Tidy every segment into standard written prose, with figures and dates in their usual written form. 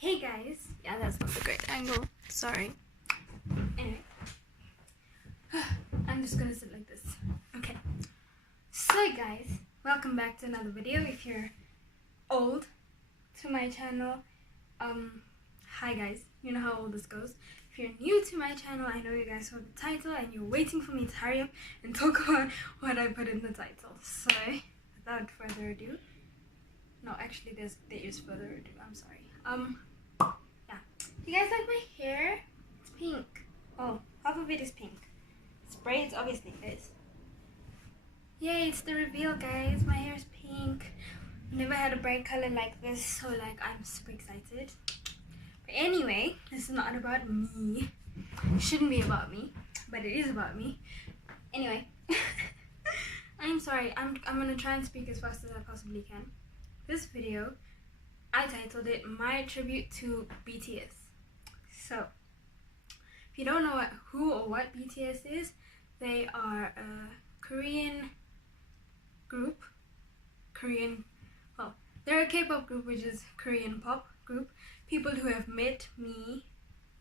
Hey guys, yeah, that's not a great angle, sorry. Anyway, I'm just gonna sit like this. Okay, so guys, welcome back to another video. If you're old to my channel, hi guys, you know how old this goes. If you're new to my channel, I know you guys saw the title and you're waiting for me to hurry up and talk about what I put in the title. So without further ado, no, actually there is further ado, I'm sorry. Yeah, you guys like my hair? It's pink. Oh, half of it is pink. It's braids, obviously, guys. Yay, it's the reveal, guys. My hair is pink. Never had a bright color like this, so like I'm super excited. But anyway, this is not about me. It shouldn't be about me, but it is about me. Anyway, I'm sorry. I'm gonna try and speak as fast as I possibly can. This video, I titled it My Tribute to BTS. So, if you don't know who or what BTS is, they are a Korean group. Well, they're a K-pop group, which is Korean pop group. People who have met me,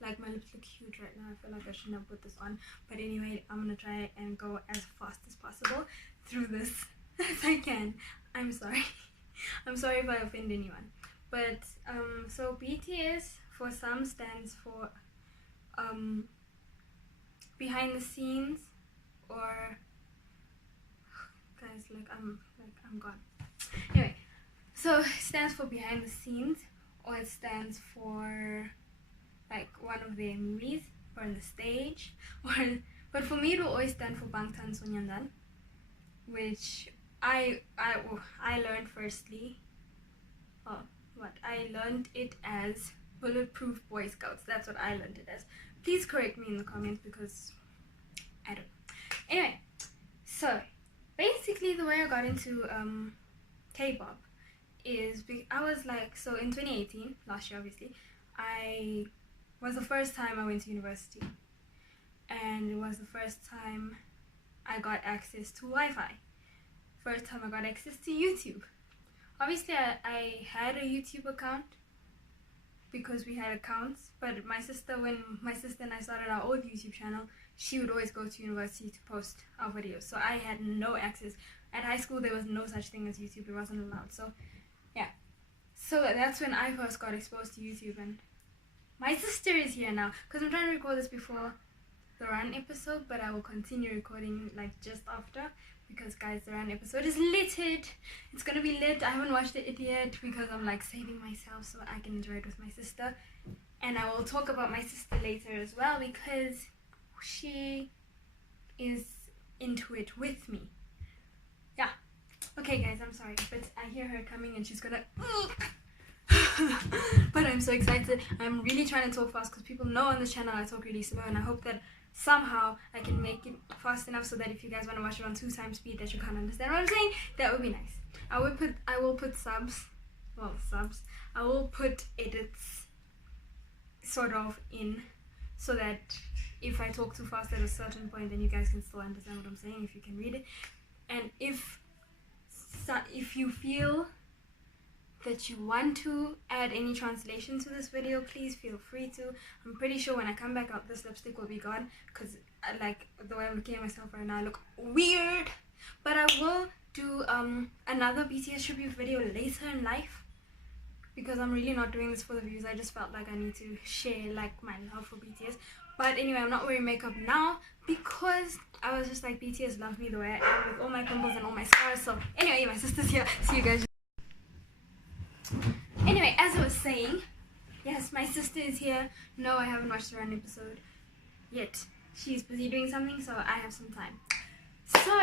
like my lips look huge right now. I feel like I shouldn't have put this on. But anyway, I'm gonna try and go as fast as possible through this as I can. I'm sorry. I'm sorry if I offend anyone. But so BTS for some stands for behind the scenes, or guys, I'm gone. Anyway, so it stands for behind the scenes, or it stands for like one of their movies or on the stage, or but for me it will always stand for Bangtan Sonyeondan, which I learned firstly. I learned it as Bulletproof Boy Scouts. That's what I learned it as. Please correct me in the comments because I don't know. Anyway, so basically the way I got into K-pop is I was like, so in 2018, last year obviously, I was the first time I went to university, and it was the first time I got access to Wi-Fi. First time I got access to YouTube. Obviously, I had a YouTube account because we had accounts, but my sister, when my sister and I started our own YouTube channel, she would always go to university to post our videos. So I had no access. At high school, there was no such thing as YouTube. It wasn't allowed. So, yeah. So that's when I first got exposed to YouTube. And my sister is here now because I'm trying to record this before the run episode, but I will continue recording like just after, because guys, the run episode is litted. It's gonna be lit. I haven't watched it yet because I'm like saving myself so I can enjoy it with my sister, and I will talk about my sister later as well because she is into it with me. Yeah, okay guys, I'm sorry, but I hear her coming and she's gonna but I'm so excited. I'm really trying to talk fast because people know on this channel I talk really slow, and I hope that somehow I can make it fast enough so that if you guys want to watch it on 2x speed that you can't understand what I'm saying, that would be nice. I will put subs. I will put edits sort of in, so that if I talk too fast at a certain point, then you guys can still understand what I'm saying if you can read it. And if you feel that you want to add any translation to this video, please feel free to. I'm pretty sure when I come back out, this lipstick will be gone because like the way I'm looking at myself right now, I look weird. But I will do another BTS tribute video later in life because I'm really not doing this for the views. I just felt like I need to share like my love for BTS. But anyway, I'm not wearing makeup now because I was just like, BTS love me the way I am with all my pimples and all my scars. So anyway, my sister's here. See you guys. Anyway, as I was saying, yes, my sister is here. No, I haven't watched the run episode yet. She's busy doing something, so I have some time. So,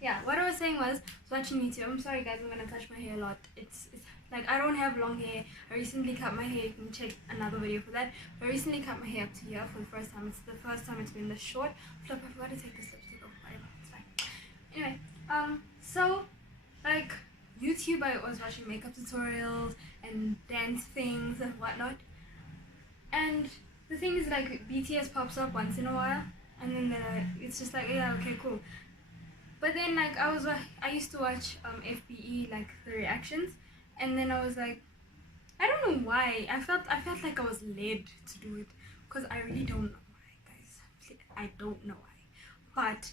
yeah, what I was saying was watching YouTube. I'm sorry guys, I'm gonna touch my hair a lot. It's like I don't have long hair. I recently cut my hair. You can check another video for that. I recently cut my hair up to here for the first time. It's the first time it's been this short. Flip, I forgot to take this lipstick off. Whatever, it's fine. Anyway, so like YouTube, I was watching makeup tutorials and dance things and whatnot, and the thing is like BTS pops up once in a while, and then it's just like, yeah, okay, cool. But then like I used to watch FBE, like the reactions, and then I was like, I don't know why. I felt like I was led to do it, because I really don't know why, guys. I don't know why. But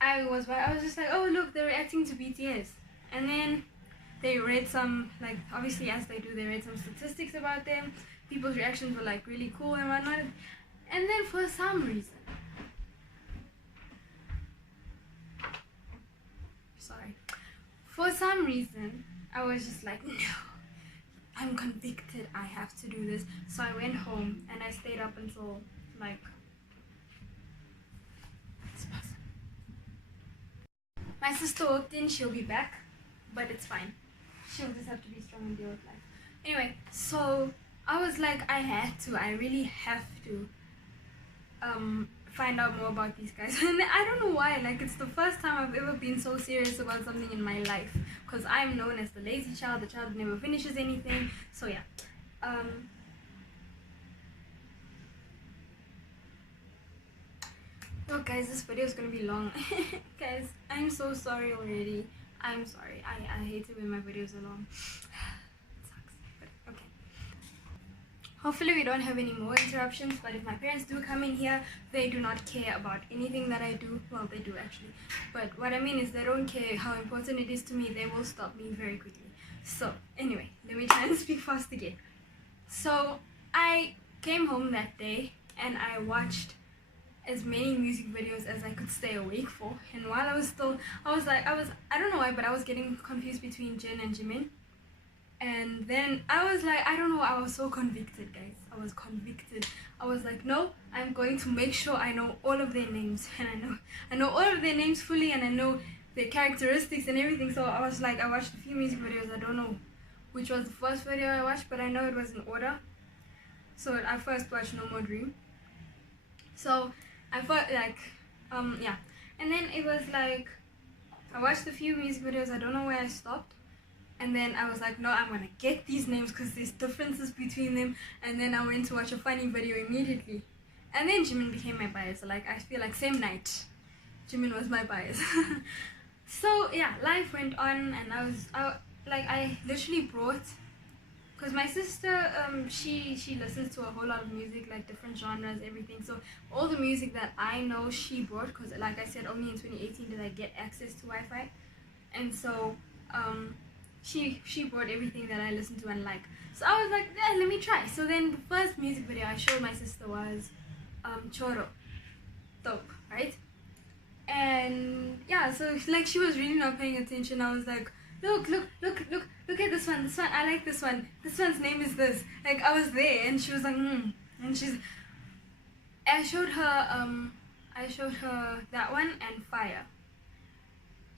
I was just like, oh look, they're reacting to BTS. And then they read some, like, obviously as they do, they read some statistics about them. People's reactions were like really cool and whatnot. And then for some reason, I was just like, no, I'm convicted, I have to do this. So I went home and I stayed up until like, my sister walked in, she'll be back, but it's fine. She'll just have to be strong and deal with life. Anyway, so I was like, I really have to find out more about these guys. And I don't know why, like, it's the first time I've ever been so serious about something in my life, because I'm known as the lazy child, the child that never finishes anything. So yeah, oh guys, this video is gonna be long. Guys, I'm so sorry already. I'm sorry. I hate it when my videos are long. It sucks, but okay. Hopefully we don't have any more interruptions, but if my parents do come in here, they do not care about anything that I do. Well, they do actually, but what I mean is they don't care how important it is to me. They will stop me very quickly. So anyway, let me try and speak fast again. So I came home that day and I watched as many music videos as I could stay awake for. And while I was I don't know why, but I was getting confused between Jin and Jimin. And then I was like, I don't know, I was so convicted, guys. I was convicted. I was like, no, I'm going to make sure I know all of their names. And I know all of their names fully, and I know their characteristics and everything. So I was like, I watched a few music videos. I don't know which was the first video I watched, but I know it was in order. So I first watched No More Dream. So I felt like, yeah. And then it was like, I watched a few music videos. I don't know where I stopped. And then I was like, no, I'm gonna get these names because there's differences between them. And then I went to watch a funny video immediately. And then Jimin became my bias. Like, I feel like same night, Jimin was my bias. So yeah, life went on, and I literally brought, because my sister, she listens to a whole lot of music, like different genres, everything. So all the music that I know, she brought, because like I said, only in 2018 did I get access to Wi-Fi. And so she brought everything that I listened to and like. So I was like, yeah, let me try. So then the first music video I showed my sister was Choro, dope, right? And yeah, so like she was really not paying attention. I was like, look at this one, I like this one's name is this. Like, I was there, and she was like, and I showed her that one and Fire.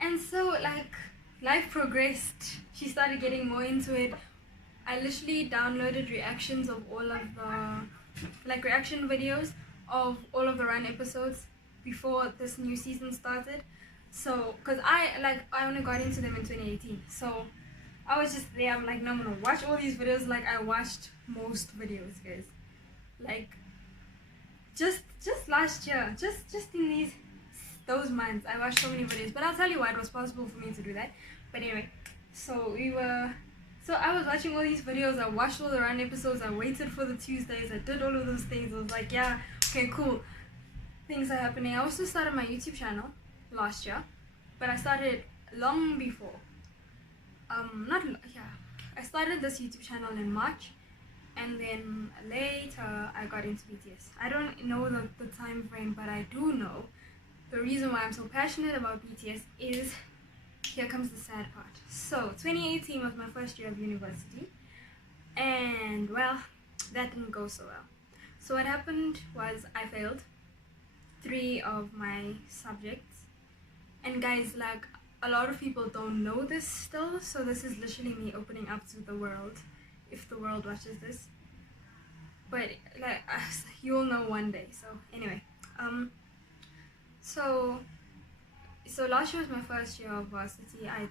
And so like life progressed, she started getting more into it. I literally downloaded reactions of all of the, like, reaction videos of all of the Run episodes before this new season started. So, because I only got into them in 2018, so I was just there. I'm like, no, I'm gonna watch all these videos. Like, I watched most videos, guys. Like, just last year, just in those months, I watched so many videos. But I'll tell you why it was possible for me to do that. But anyway, so I was watching all these videos. I watched all the Run episodes. I waited for the Tuesdays. I did all of those things. I was like, yeah, okay, cool. Things are happening. I also started my YouTube channel last year, but I started long before. I started this YouTube channel in March, and then later I got into BTS. I don't know the time frame, but I do know the reason why I'm so passionate about BTS is, here comes the sad part. So 2018 was my first year of university, and well, that didn't go so well. So what happened was I failed 3 of my subjects. And guys, like, a lot of people don't know this still, so this is literally me opening up to the world, if the world watches this. But like, you'll know one day. So anyway, so last year was my first year of varsity. I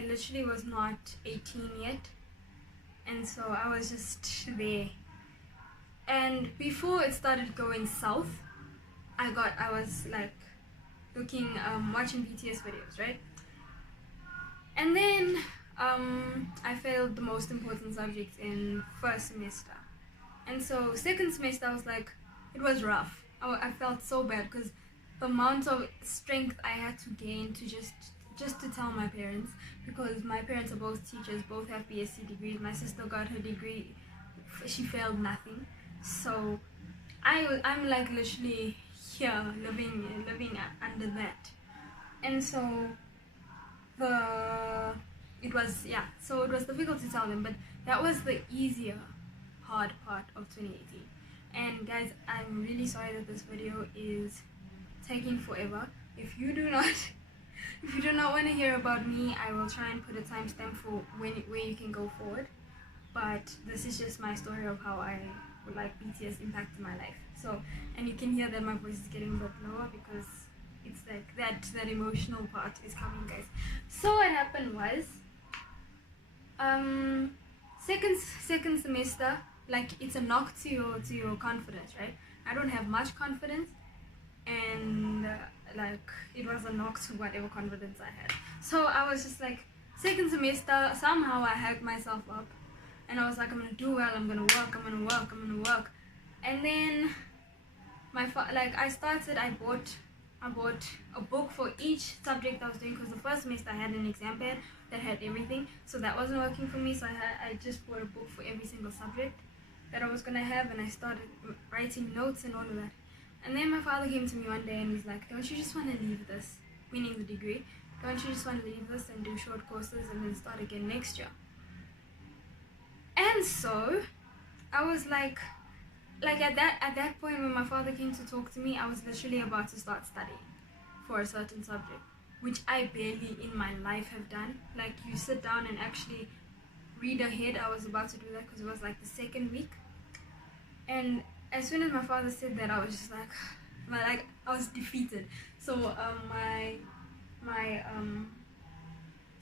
literally was not 18 yet, and so I was just there. And before it started going south, I was like watching BTS videos, right? And then I I failed the most important subjects in first semester. And so second semester I was like, it was rough. I felt so bad because the amount of strength I had to gain to just to tell my parents, because my parents are both teachers, both have BSc degrees. My sister got her degree, she failed nothing. So I'm like literally here living under that. And so it was difficult to tell them, but that was the easier hard part of 2018. And guys, I'm really sorry that this video is taking forever. If you do not want to hear about me, I will try and put a timestamp for where you can go forward. But this is just my story of how I would like BTS impacted my life. So, and you can hear that my voice is getting a bit lower because it's like that emotional part is coming, guys. So what happened was, second semester, like, it's a knock to your confidence, right? I don't have much confidence, and like, it was a knock to whatever confidence I had. So I was just like, second semester, somehow I hyped myself up, and I was like, I'm gonna do well, I'm gonna work. And then I bought a book for each subject I was doing, because the first semester I had an exam pad that had everything, so that wasn't working for me. So I just bought a book for every single subject that I was gonna have, and I started writing notes and all of that. And then my father came to me one day and he's like, don't you just want to leave this, meaning the degree, don't you just want to leave this and do short courses and then start again next year? And so I was like at that point when my father came to talk to me, I was literally about to start studying for a certain subject, which I barely in my life have done. Like, you sit down and actually read ahead. I was about to do that because it was like the second week. And as soon as my father said that, I was just like I was defeated. So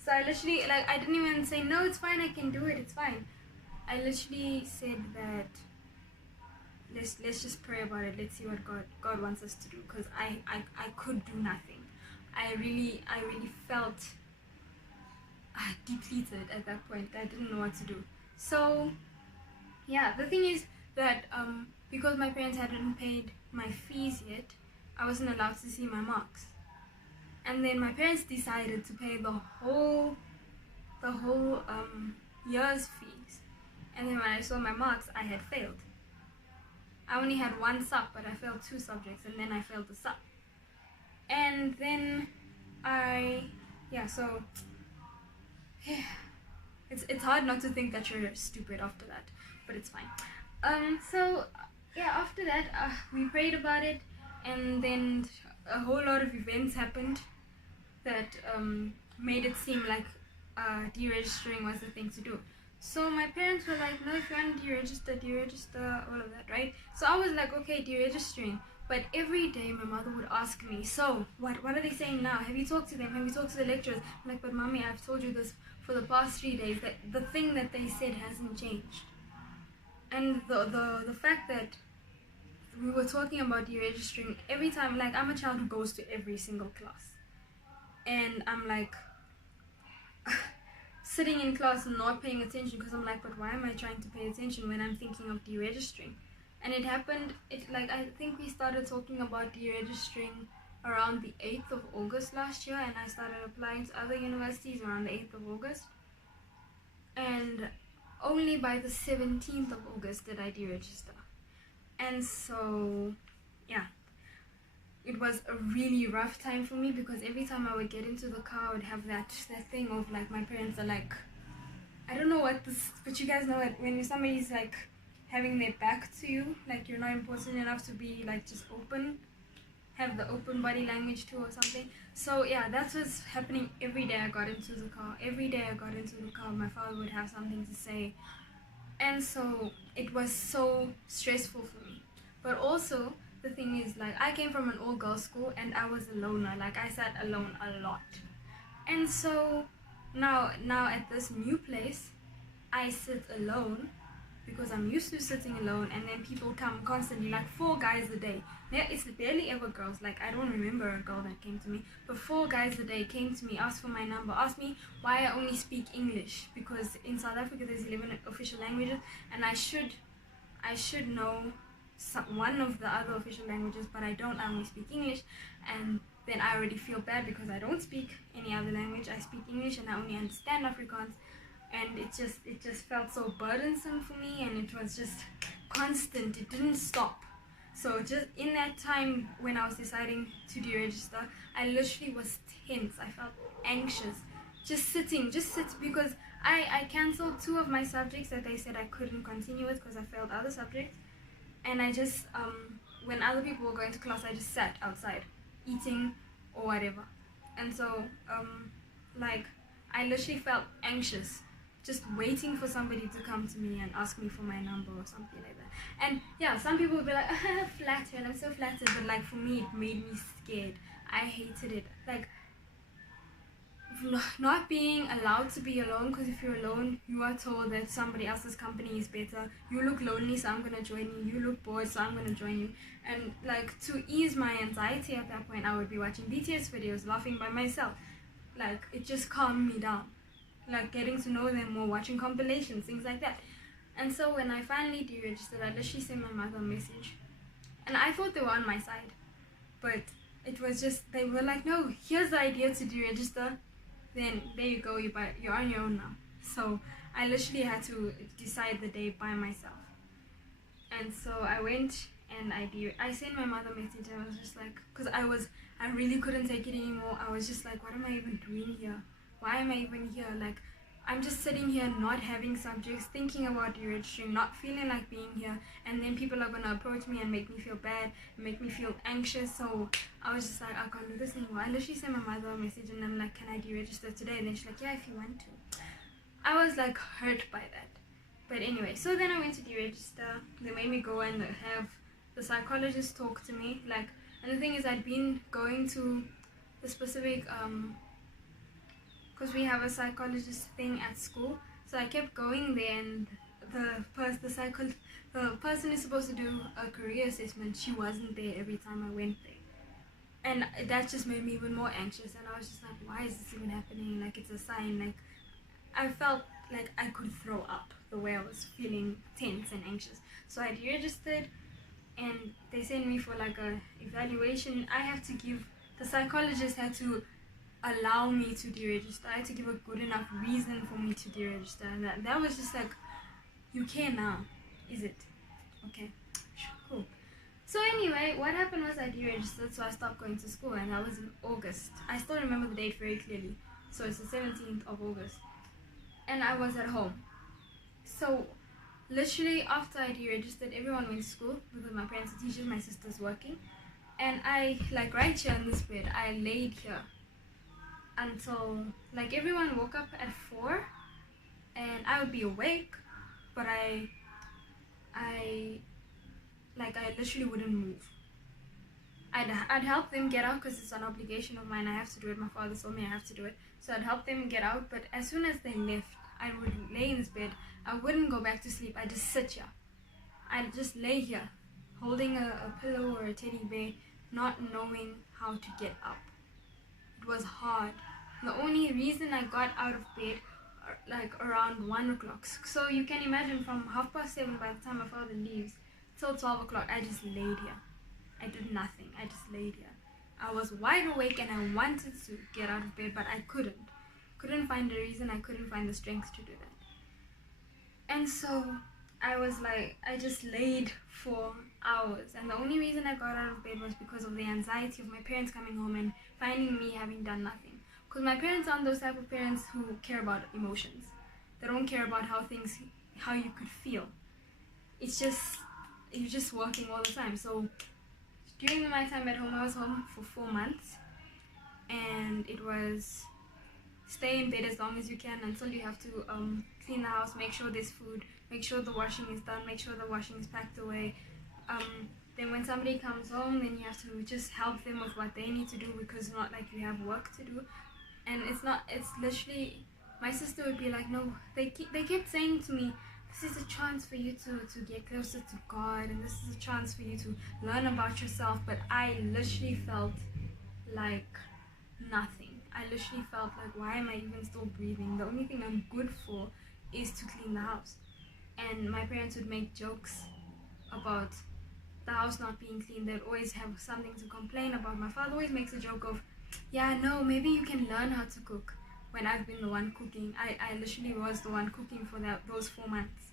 so I literally, like, I didn't even say no, it's fine, I can do it, it's fine. I literally said that let's just pray about it. Let's see what God wants us to do, because I could do nothing. I really felt depleted at that point. I didn't know what to do. So yeah, the thing is that because my parents hadn't paid my fees yet, I wasn't allowed to see my marks. And then my parents decided to pay the whole year's fees. And then when I saw my marks, I had failed. I only had one sub, but I failed 2 subjects, and then I failed the sub. And then it's hard not to think that you're stupid after that, but it's fine. So yeah, after that we prayed about it, and then a whole lot of events happened that made it seem like deregistering was the thing to do. So my parents were like, no, if you want to deregister, all of that, right? So I was like, okay, deregistering. But every day my mother would ask me, so what are they saying now? Have you talked to them? Have you talked to the lecturers? I'm like, but mommy, I've told you this for the past 3 days, that the thing that they said hasn't changed. And the fact that we were talking about deregistering every time, like, I'm a child who goes to every single class, and I'm like sitting in class and not paying attention, because I'm like, but why am I trying to pay attention when I'm thinking of deregistering? And it happened, I think we started talking about deregistering around the 8th of August last year, and I started applying to other universities around the 8th of August. And only by the 17th of August did I deregister. And so, yeah, it was a really rough time for me, because every time I would get into the car, I would have that thing of, like, my parents are like, I don't know what this, but you guys know it, when somebody's like having their back to you, like you're not important enough to be like just open, have the open body language too or something. So yeah, that's what's happening every day I got into the car. Every day I got into the car, my father would have something to say. And so it was so stressful for me. But also, the thing is, like, I came from an all-girls school and I was a loner. Like, I sat alone a lot. And so now at this new place, I sit alone, because I'm used to sitting alone, and then people come constantly, like 4 guys a day. Yeah, it's barely ever girls. Like, I don't remember a girl that came to me, but 4 guys a day came to me, asked for my number, asked me why I only speak English, because in South Africa there's 11 official languages, and I should know one of the other official languages, but I don't. I only speak English, and then I already feel bad because I don't speak any other language. I speak English and I only understand Afrikaans, and it just felt so burdensome for me, and it was just constant. It didn't stop. So just in that time when I was deciding to deregister, I literally was tense. I felt anxious, just sitting, because I cancelled 2 of my subjects that they said I couldn't continue with because I failed other subjects, and I just when other people were going to class, I just sat outside eating or whatever. And so like, I literally felt anxious just waiting for somebody to come to me and ask me for my number or something like that. And yeah, some people would be like, flattered, I'm so flattered, but like, for me it made me scared. I hated it. Like, not being allowed to be alone, because if you're alone, you are told that somebody else's company is better. You look lonely, so I'm gonna join you. You look bored, so I'm gonna join you. And like, to ease my anxiety at that point, I would be watching BTS videos, laughing by myself. Like, it just calmed me down. Like, getting to know them more, watching compilations, things like that. And so when I finally deregistered, I literally sent my mother a message, and I thought they were on my side, but it was just, they were like, no, here's the idea to deregister, then there you go, you're on your own now. So I literally had to decide the day by myself. And so I went and I sent my mother a message, and I was just like, because I really couldn't take it anymore. I was just like, what am I even doing here? Why am I even here? Like, I'm just sitting here not having subjects, thinking about deregistering, not feeling like being here, and then people are gonna approach me and make me feel bad, make me feel anxious. So I was just like, I can't do this anymore. I literally sent my mother a message, and I'm like, can I deregister today? And then she's like, yeah, if you want to. I was like hurt by that. But anyway, so then I went to deregister. They made me go and have the psychologist talk to me. Like, and the thing is, I'd been going to the specific because we have a psychologist thing at school, so I kept going there, and the person who's supposed to do a career assessment, she wasn't there every time I went there, and that just made me even more anxious. And I was just like, why is this even happening? Like, it's a sign. Like, I felt like I could throw up the way I was feeling tense and anxious. So I deregistered, and they sent me for like a evaluation. The psychologist had to allow me to deregister. I had to give a good enough reason for me to deregister, and that was just like, you care now, is it? Okay, cool. So anyway, what happened was I deregistered, so I stopped going to school, and that was in August. I still remember the date very clearly. So it's the 17th of August, and I was at home. So literally after I deregistered, everyone went to school because my parents are teachers, my sister's working, and I, like, right here in this bed, I laid here until, like, everyone woke up at 4, and I would be awake, but I literally wouldn't move. I'd help them get out because it's an obligation of mine. I have to do it. My father told me I have to do it. So I'd help them get out, but as soon as they left, I would lay in this bed. I wouldn't go back to sleep. I'd just sit here. I'd just lay here, holding a pillow or a teddy bear, not knowing how to get up. It was hard. The only reason I got out of bed, like, around 1 o'clock. So you can imagine, from 7:30 by the time my father leaves till 12 o'clock, I just laid here. I did nothing. I just laid here. I was wide awake and I wanted to get out of bed, but I couldn't. Couldn't find a reason. I couldn't find the strength to do that. And so I was like, I just laid for hours. And the only reason I got out of bed was because of the anxiety of my parents coming home and finding me having done nothing. Because my parents aren't those type of parents who care about emotions. They don't care about how you could feel. It's just, you're just working all the time. So during my time at home, I was home for 4 months, and it was stay in bed as long as you can until you have to clean the house, make sure there's food, make sure the washing is done, make sure the washing is packed away. Then when somebody comes home, then you have to just help them with what they need to do, because it's not like you have work to do. And it's literally, my sister would be like, no, they kept saying to me this is a chance for you to get closer to God, and this is a chance for you to learn about yourself. But I literally felt like nothing. I literally felt like, why am I even still breathing? The only thing I'm good for is to clean the house. And my parents would make jokes about the house not being clean. They'd always have something to complain about. My father always makes a joke of, yeah, no, maybe you can learn how to cook, when I've been the one cooking. I literally was the one cooking for those 4 months.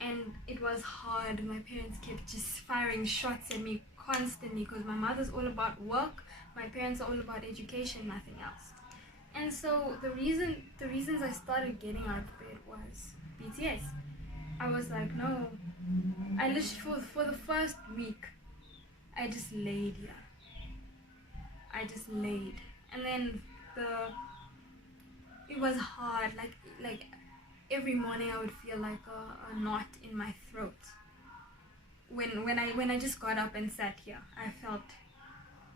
And it was hard. My parents kept just firing shots at me constantly because my mother's all about work, my parents are all about education, nothing else. And so the reasons I started getting out of bed was BTS. I was like, no. I literally for the first week I just laid here. I just laid. And then it was hard, like every morning I would feel like a knot in my throat. When I just got up and sat here, I felt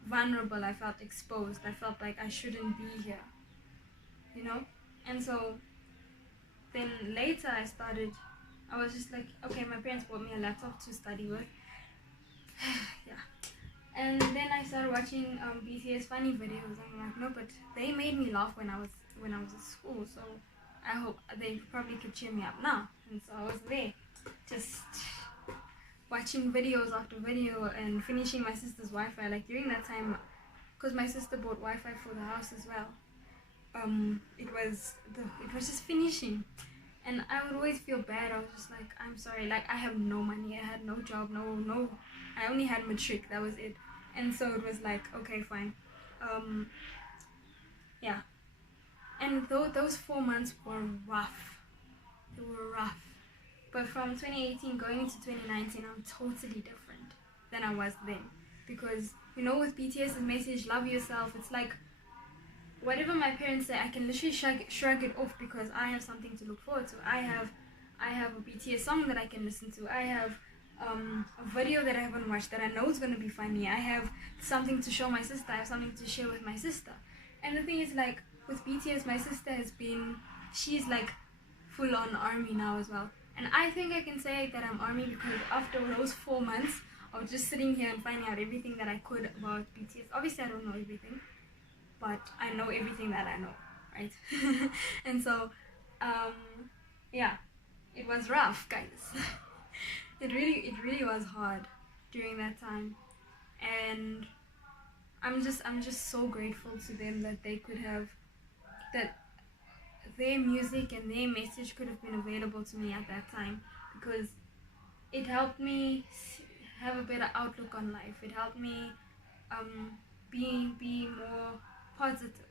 vulnerable, I felt exposed, I felt like I shouldn't be here, you know? And so then later I was just like, okay, my parents bought me a laptop to study with. Yeah. And then I started watching BTS funny videos. I'm like, no, but they made me laugh when I was at school, so I hope they probably could cheer me up now. And so I was there, just watching videos after video and finishing my sister's Wi-Fi. Like during that time, because my sister bought Wi-Fi for the house as well. It was just finishing, and I would always feel bad. I was just like, I'm sorry, like I have no money, I had no job, no, I only had matric, that was it. And so it was like, okay, fine. Yeah. And those 4 months were rough. They were rough. But from 2018 going into 2019, I'm totally different than I was then. Because, you know, with BTS's message, love yourself, it's like, whatever my parents say, I can literally shrug it off because I have something to look forward to. I have a BTS song that I can listen to. I have a video that I haven't watched that I know is going to be funny. I have something to show my sister. I have something to share with my sister. And the thing is, like, with BTS, my sister she's like full-on ARMY now as well. And I think I can say that I'm ARMY because after those 4 months of just sitting here and finding out everything that I could about BTS, obviously I don't know everything, but I know everything that I know, right? And so, yeah, it was rough, guys. It really was hard during that time, and I'm just so grateful to them that they could have, that their music and their message could have been available to me at that time, because it helped me have a better outlook on life. It helped me be more positive,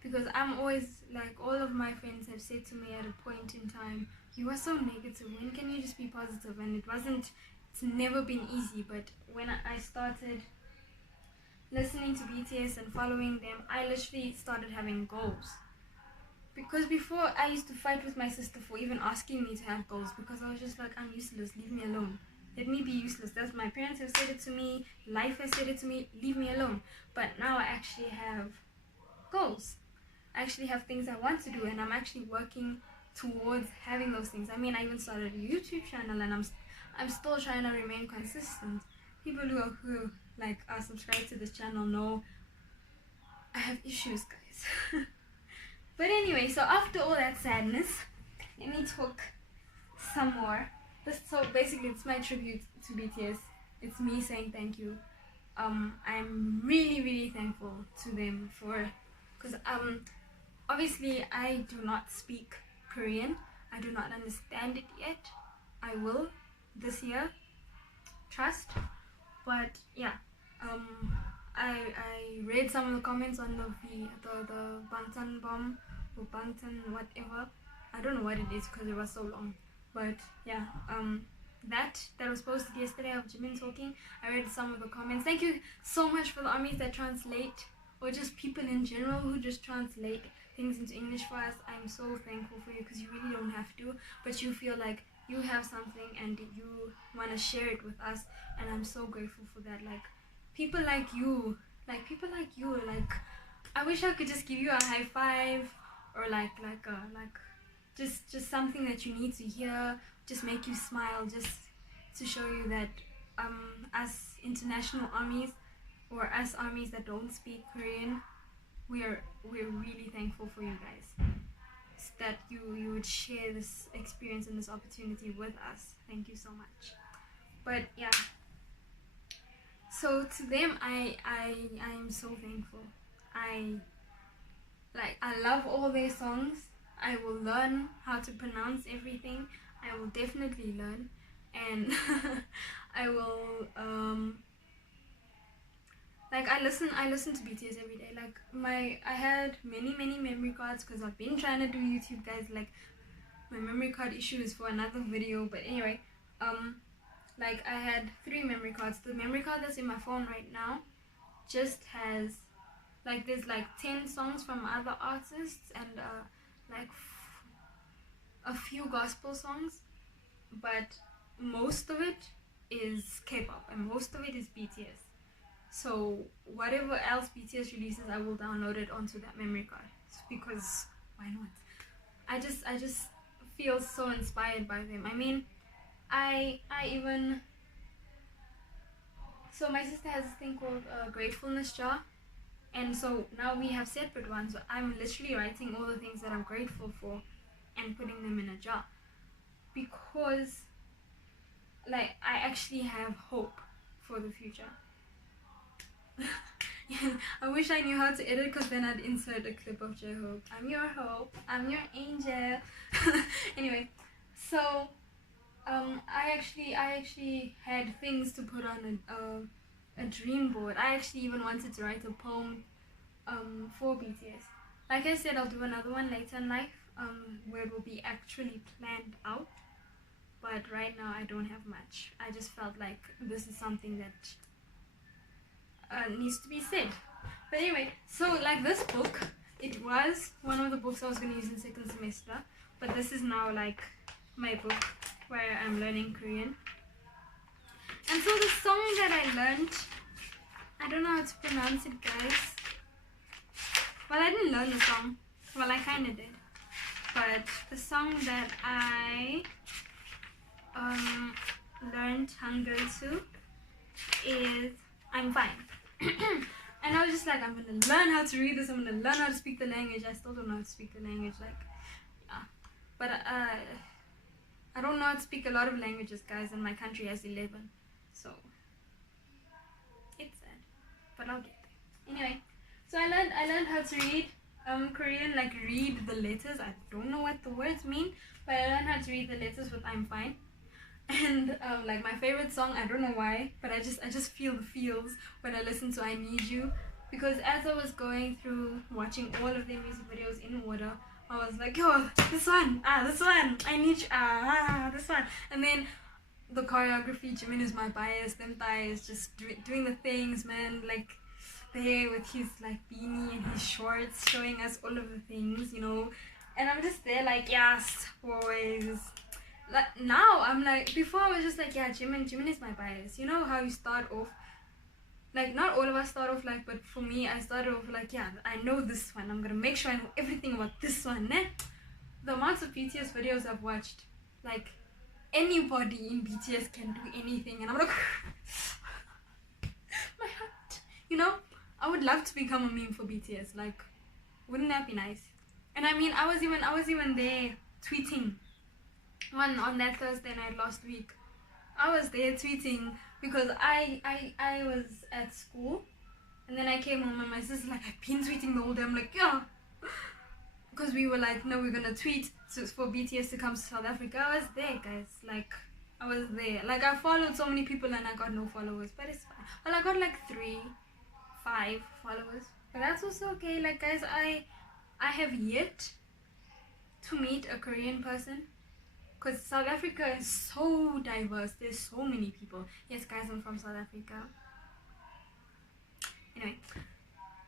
because I'm always like, all of my friends have said to me at a point in time, you are so negative, when can you just be positive? And it's never been easy. But when I started listening to BTS and following them, I literally started having goals. Because before, I used to fight with my sister for even asking me to have goals, because I was just like, I'm useless, leave me alone. Let me be useless. That's, my parents have said it to me, life has said it to me, leave me alone. But now I actually have goals. I actually have things I want to do, and I'm actually working towards having those things. I mean, I even started a YouTube channel, and I'm still trying to remain consistent. People who like are subscribed to this channel know I have issues, guys. But anyway, so after all that sadness, let me talk some more. So basically, it's my tribute to BTS. It's me saying thank you. I'm really thankful to them because obviously I do not speak Korean. I do not understand it yet. I will this year, trust. But yeah, I read some of the comments on the Bangtan bomb or Bangtan whatever. I don't know what it is because it was so long. But yeah, that was posted yesterday of Jimin talking. I read some of the comments. Thank you so much for the armies that translate, or just people in general who just translate things into English for us. I'm so thankful for you, because you really don't have to, but you feel like you have something and you want to share it with us, and I'm so grateful for that. Like people like you, like I wish I could just give you a high five, or like just something that you need to hear, just make you smile, just to show you that us international armies, or us armies that don't speak Korean, we're really thankful for you guys, that you would share this experience and this opportunity with us. Thank you so much. But yeah, so to them, I am so thankful. I love all their songs. I will learn how to pronounce everything. I will definitely learn, and I will I listen to BTS every day. Like I had many memory cards, because I've been trying to do YouTube, guys. Like my memory card issue is for another video, but anyway, like I had 3 memory cards. The memory card that's in my phone right now just has like, there's like 10 songs from other artists, and like a few gospel songs, but most of it is K-pop and most of it is BTS. So whatever else BTS releases, I will download it onto that memory card, because why not? I just feel so inspired by them. I mean, I even, so my sister has this thing called a gratefulness jar, and so now we have separate ones. So I'm literally writing all the things that I'm grateful for and putting them in a jar, because like I actually have hope for the future. I wish I knew how to edit, because then I'd insert a clip of J-Hope. I'm your hope, I'm your angel. Anyway, so I actually had things to put on a dream board. I actually even wanted to write a poem for BTS. Like I said, I'll do another one later in life, where it will be actually planned out. But right now I don't have much. I just felt like this is something that needs to be said. But anyway, so like this book, it was one of the books I was going to use in 2nd semester, but this is now like my book where I'm learning Korean. And so the song that I learned, I don't know how to pronounce it, guys. Well, I didn't learn the song. Well, I kind of did. But the song that I learned Hangul to is I'm Fine. And I was just like, I'm gonna learn how to read this, I'm gonna learn how to speak the language. I still don't know how to speak the language, like, yeah. But I don't know how to speak a lot of languages, guys, and my country has 11, so it's sad, but I'll get there. Anyway, so I learned how to read Korean, like read the letters. I don't know what the words mean, but I learned how to read the letters with I'm Fine. And like my favorite song, I don't know why, but I just feel the feels when I listen to I Need You, because as I was going through watching all of their music videos in order, I was like, oh, this one, I need you, this one. And then the choreography, Jimin is my bias, them thighs just doing the things, man, like there with his like beanie and his shorts showing us all of the things, you know. And I'm just there like, yes, boys. Like now I'm like, before I was just like, yeah, Jimin is my bias. You know how you start off, like not all of us start off like, but for me I started off like, yeah, I know this one, I'm gonna make sure I know everything about this one, né? The amounts of BTS videos I've watched, like anybody in BTS can do anything, and I'm like my heart, you know. I would love to become a meme for BTS, like wouldn't that be nice? And I mean, I was even there tweeting on that Thursday night last week. I was there tweeting because I was at school, and then I came home and my sister's like, I've been tweeting the whole day. I'm like, yeah, because we were like, no, we're gonna tweet for BTS to come to South Africa. I was there, guys. Like I was there. Like I followed so many people and I got no followers, but it's fine. Well, I got like 5 followers, but that's also okay. Like guys, I have yet to meet a Korean person, because South Africa is so diverse. There's so many people. Yes, guys, I'm from South Africa. Anyway,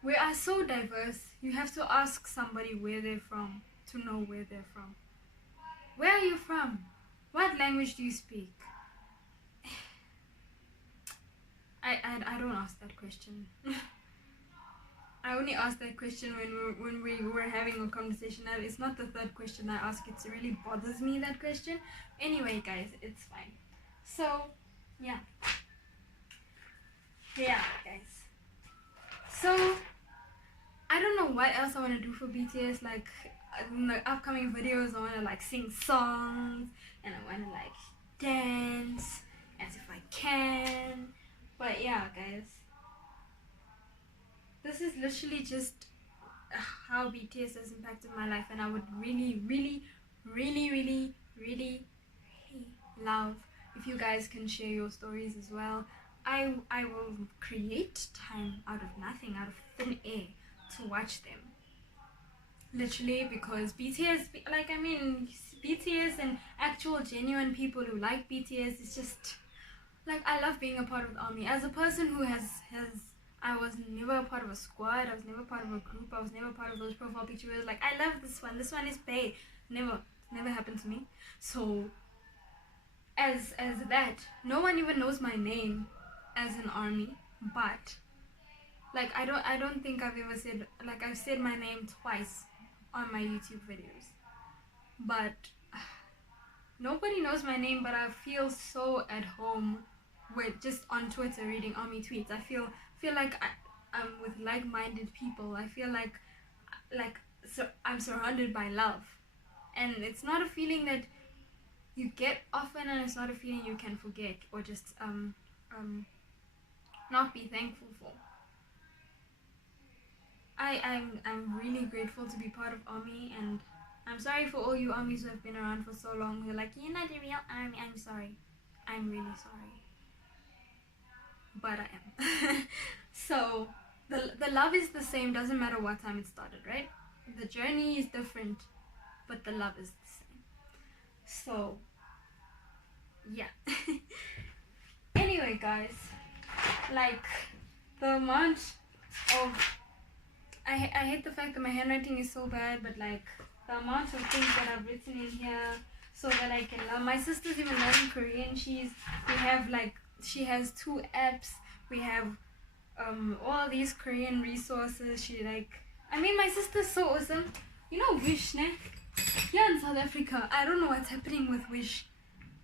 we are so diverse. You have to ask somebody where they're from to know where they're from. Where are you from? What language do you speak? I don't ask that question. I only asked that question when we were having a conversation. It's not the third question I ask. It really bothers me, that question. Anyway, guys, it's fine. So, yeah. Yeah, guys. So, I don't know what else I want to do for BTS. Like, in the upcoming videos, I want to like sing songs and I want to like dance as if I can. But yeah, guys, this is literally just how BTS has impacted my life, and I would really, really, really, really, really love if you guys can share your stories as well. I will create time out of nothing, out of thin air, to watch them. Literally, because BTS, like, I mean, BTS and actual genuine people who like BTS, is just like, I love being a part of the army. As a person who has I was never a part of a squad, I was never part of a group, I was never part of those profile pictures. Like, I love this one is paid. Never happened to me. So as that, no one even knows my name as an army, but like, I don't think I've ever said, like, I've said my name twice on my YouTube videos, but nobody knows my name. But I feel so at home with just on Twitter reading army tweets. I feel like I'm with like-minded people. I feel like so I'm surrounded by love, and it's not a feeling that you get often, and it's not a feeling you can forget or just not be thankful for. I'm really grateful to be part of army, and I'm sorry for all you armies who have been around for so long who are like, you're not a real army. I'm sorry. I'm really sorry. But I am. So the love is the same, doesn't matter what time it started, right? The journey is different, but the love is the same. So yeah. Anyway, guys, like, the amount of I hate the fact that my handwriting is so bad, but like, the amount of things that I've written in here so that I can learn. My sister's even learning Korean. She has 2 apps. We have all these Korean resources. My sister's so awesome. You know Wish, ne? Here in South Africa, I don't know what's happening with Wish.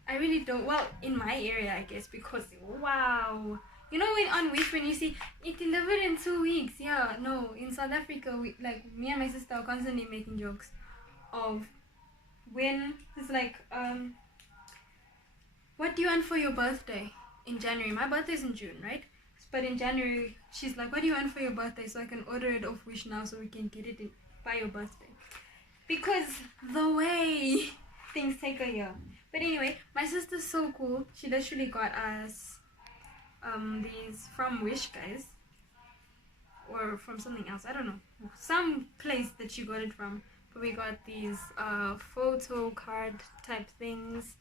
I really don't. Well, in my area, I guess, because wow. You know, on Wish, when you see it delivered in 2 weeks, yeah, no. In South Africa, me and my sister are constantly making jokes of when it's like, what do you want for your birthday in January? My birthday's in June, right? But in January, she's like, what do you want for your birthday, so I can order it off Wish now so we can get it by your birthday. Because the way things take a year. But anyway, my sister's so cool. She literally got us these from Wish, guys, or from something else, I don't know, some place that she got it from. But we got these photo card type things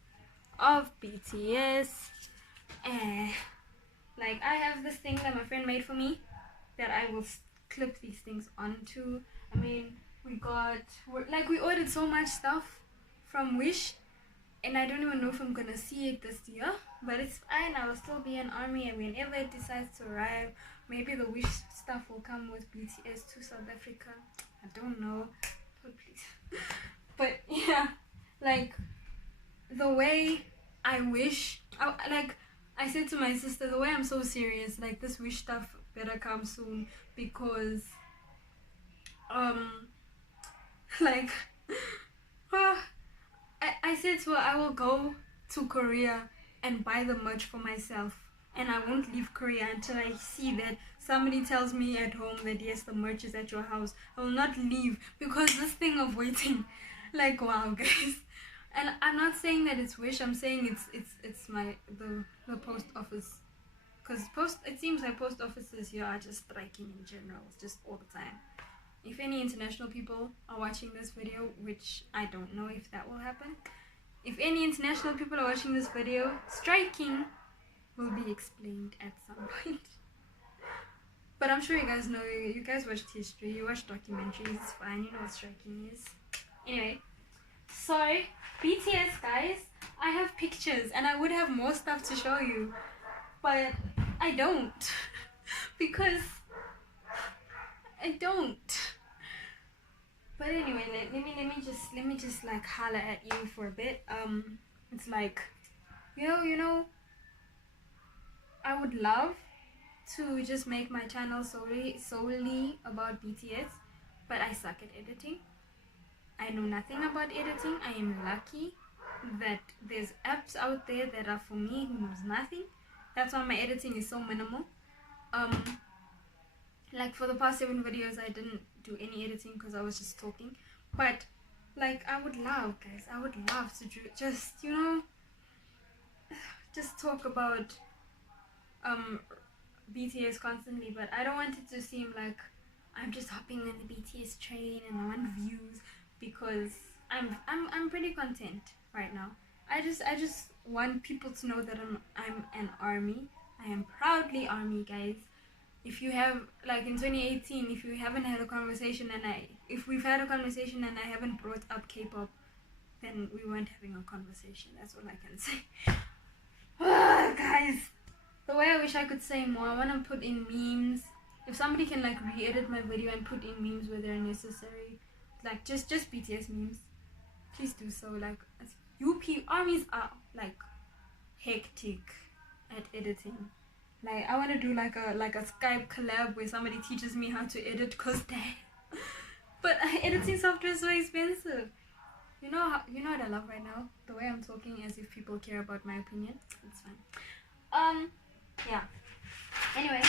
of BTS, and like, I have this thing that my friend made for me that I will clip these things onto. I mean, we ordered so much stuff from Wish, and I don't even know if I'm gonna see it this year, but it's fine. I will still be an army, and whenever it decides to arrive, maybe the Wish stuff will come with BTS to South Africa. I don't know. Oh, please. But yeah, like, the way I wish, I said to my sister, the way I'm so serious, like, this Wish stuff better come soon, because like, I said to her, I will go to Korea and buy the merch for myself, and I won't leave Korea until I see that somebody tells me at home that yes, the merch is at your house. I will not leave, because this thing of waiting, like, wow, guys. And I'm not saying that it's Wish, I'm saying it's the post office, because it seems like post offices here are just striking in general, just all the time. If any international people are watching this video, which I don't know if that will happen, if any international people are watching this video, striking will be explained at some point. But I'm sure you guys know, you guys watched history, you watched documentaries, it's fine, you know what striking is. Anyway, so BTS, guys, I have pictures and I would have more stuff to show you, but I don't. Because I don't. But anyway, let me just like holler at you for a bit. It's like, you know, I would love to just make my channel solely about BTS, but I suck at editing. I know nothing about editing. I am lucky that there's apps out there that are for me who knows nothing. That's why my editing is so minimal. Like for the past 7 videos I didn't do any editing because I was just talking. But like I would love, guys, I would love to do just, you know, just talk about BTS constantly, but I don't want it to seem like I'm just hopping on the BTS train and I want views, because I'm pretty content right now. I just want people to know that I'm an army. I am proudly army, guys. If you have, like in 2018, if you haven't had a conversation and if we've had a conversation and I haven't brought up K-pop, then we weren't having a conversation. That's all I can say. Guys, the way I wish I could say more, I want to put in memes. If somebody can like re-edit my video and put in memes where they're necessary, like just BTS memes, please do so. Like UP armies are like hectic at editing. Like I want to do like a Skype collab where somebody teaches me how to edit, cause damn. But editing software is so expensive. You know what I love right now? The way I'm talking as if people care about my opinion. It's fine. Yeah. Anyway.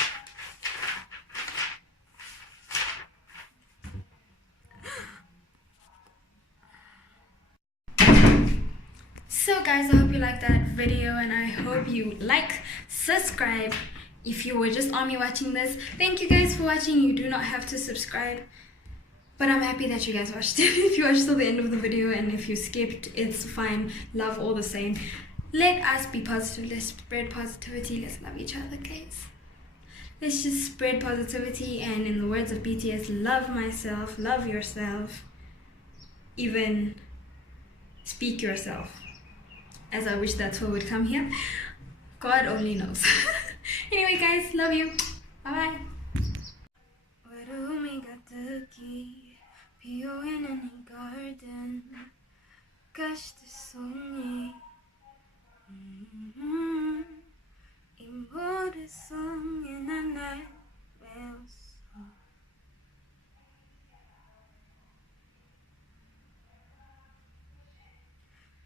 So guys, I hope you liked that video and I hope you like, subscribe. If you were just on me watching this, thank you guys for watching. You do not have to subscribe, but I'm happy that you guys watched it. If you watched till the end of the video, and if you skipped, it's fine. Love all the same. Let us be positive. Let's spread positivity. Let's love each other, guys. Let's just spread positivity, and in the words of BTS, love myself, love yourself, even speak yourself, as I wish that's what would come here. God only knows. Anyway guys, love you. Bye bye.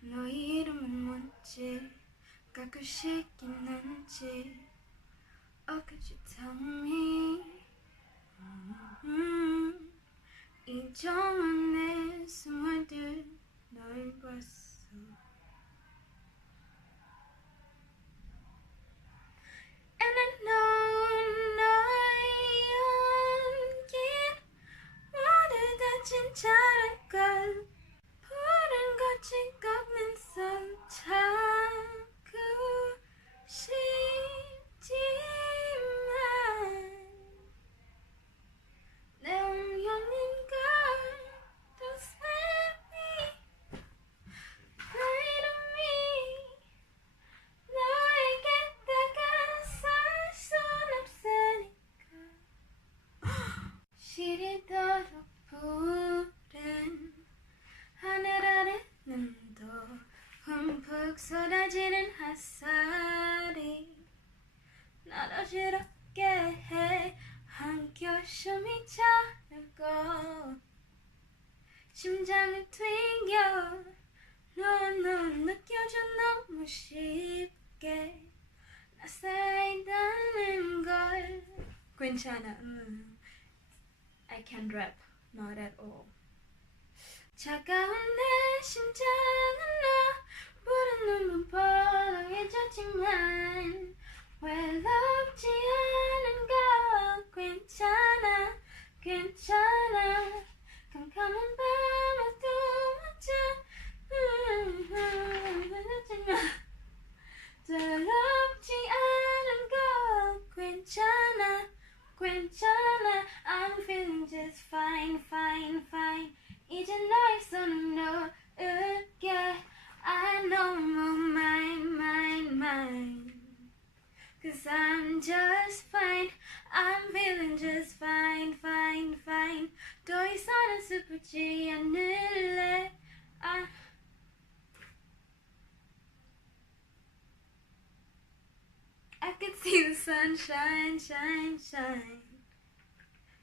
너 이름은 뭔지 가끔씩긴 한지 Oh, could you tell me? 인정한 내 스물들 널 봤어. And I know 너의 온긴 모두 다 진짜랄걸. 푸른 거친 꺾는 손 자꾸 쉽지만 내 운명인 걸또 살리 내 이름이 너에게다가 살 순 없으니까 시리도록 푸른 하늘 아래는 또 흠뻑 쏟아지는 햇살이 나도 지럽게 해 한겨울숨이 차고 심장을 튕겨 넌 느껴져 너무 쉽게 나 살아있다는 걸 괜찮아. I can't rap, not at all. 차가운 내 심장은 너 부른 눈물 뻐렁해졌지만 외롭지 않은 거 괜찮아 괜찮아 깜깜한 밤에도 맞아 외롭지 않은 거 괜찮아 괜찮아 I'm feeling just fine fine fine 이제 너의 손을 놓을게 could see the sunshine, shine, shine.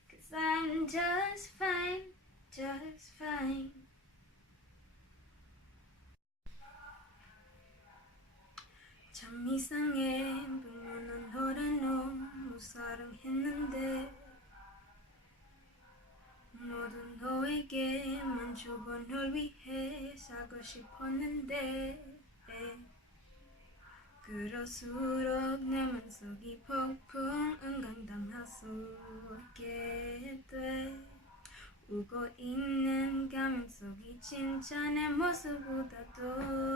'Cause I'm just fine, just fine. 참 이상해. 부모는 너를 너무 사랑했는데 모두 너에게만 주고 널 위해 살고 싶었는데 그럴수록 내 맘속이 폭풍 은강당할 수 없게 돼. 울고 있는 가면 속이 진짜 내 모습보다도